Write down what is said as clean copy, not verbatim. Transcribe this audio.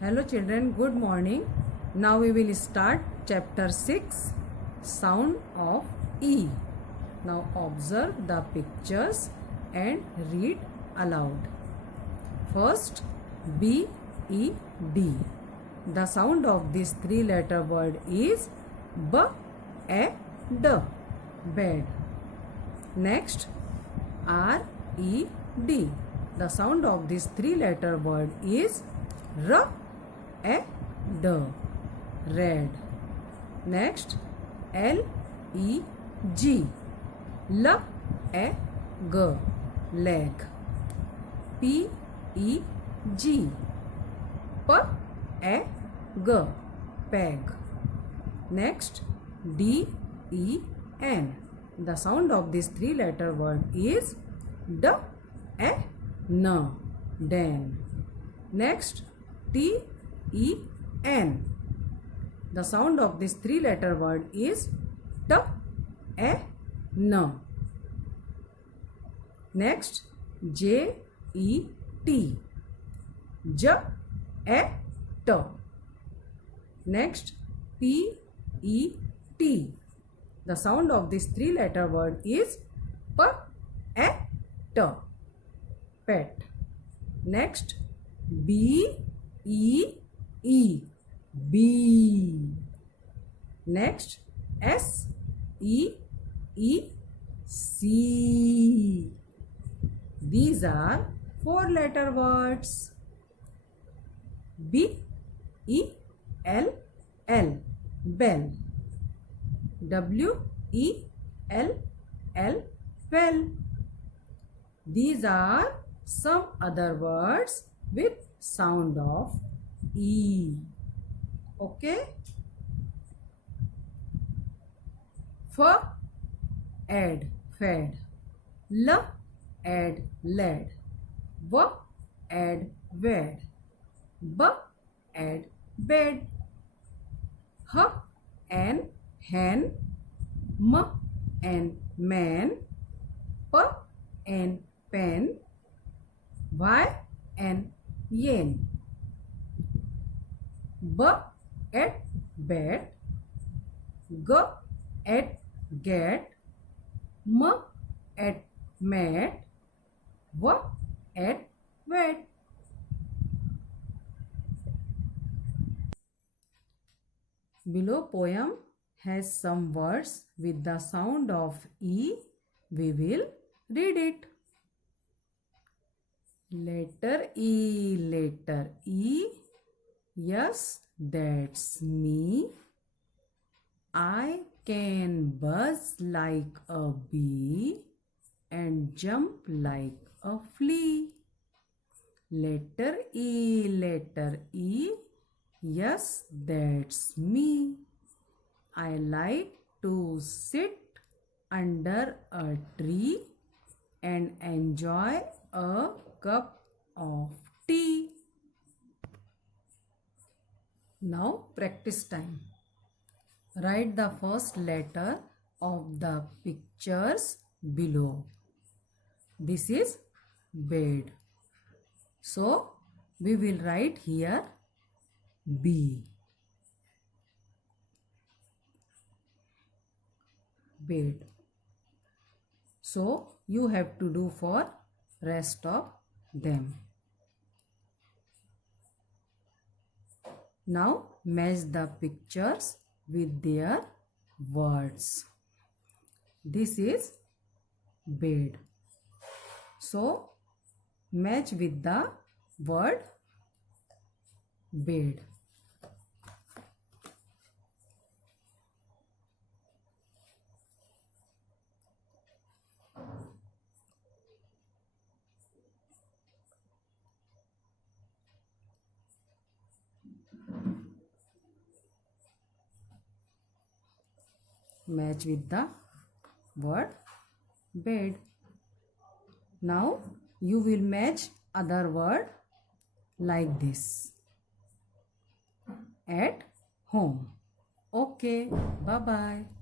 Hello children, good morning. Now we will start chapter 6, Sound of E. Now observe the pictures and read aloud. First, B, E, D. The sound of this three-letter word is B, A, D, bed. Next, R, E, D. The sound of this three-letter word is R, A, D, red. Next, L, E, G. L, A, G, leg. P, E, G. P, A, G, peg. Next, D, E, N. The sound of this three-letter word is D, A, N, den. Next, T, E, N. The sound of this three-letter word is T, A, N. Next, J, E, T. J, A, T. Next, P, E, T. The sound of this three-letter word is P, A, T. Pet. Next, B, E, E. Bee. Next, S, E, E, C. These are four-letter words. B, E, L, L, bell. W, E, L, L, well. These are some other words with sound of E. Okay? F, add, fed. L, add, led. W, add, wed. B, add, bed. H, and hen. M, and man. P, and pen. Y, and yen. B, at bed. G, at get. M, at mat. W, at wet. Below poem has some words with the sound of E. We will read it. Letter E. Yes, that's me. I can buzz like a bee and jump like a flea. Letter E. Yes, that's me. I like to sit under a tree and enjoy a cup of tea. Now practice time. Write the first letter of the pictures below. This is bed. So we will write here B. Bed. So you have to do for rest of them. Now match the pictures with their words. This is bed. So match with the word bed. Match with the word bed. Now you will match other word like this. At home. Okay, bye bye.